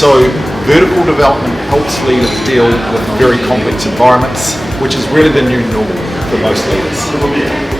So vertical development helps leaders deal with very complex environments, which is really the new normal for most leaders.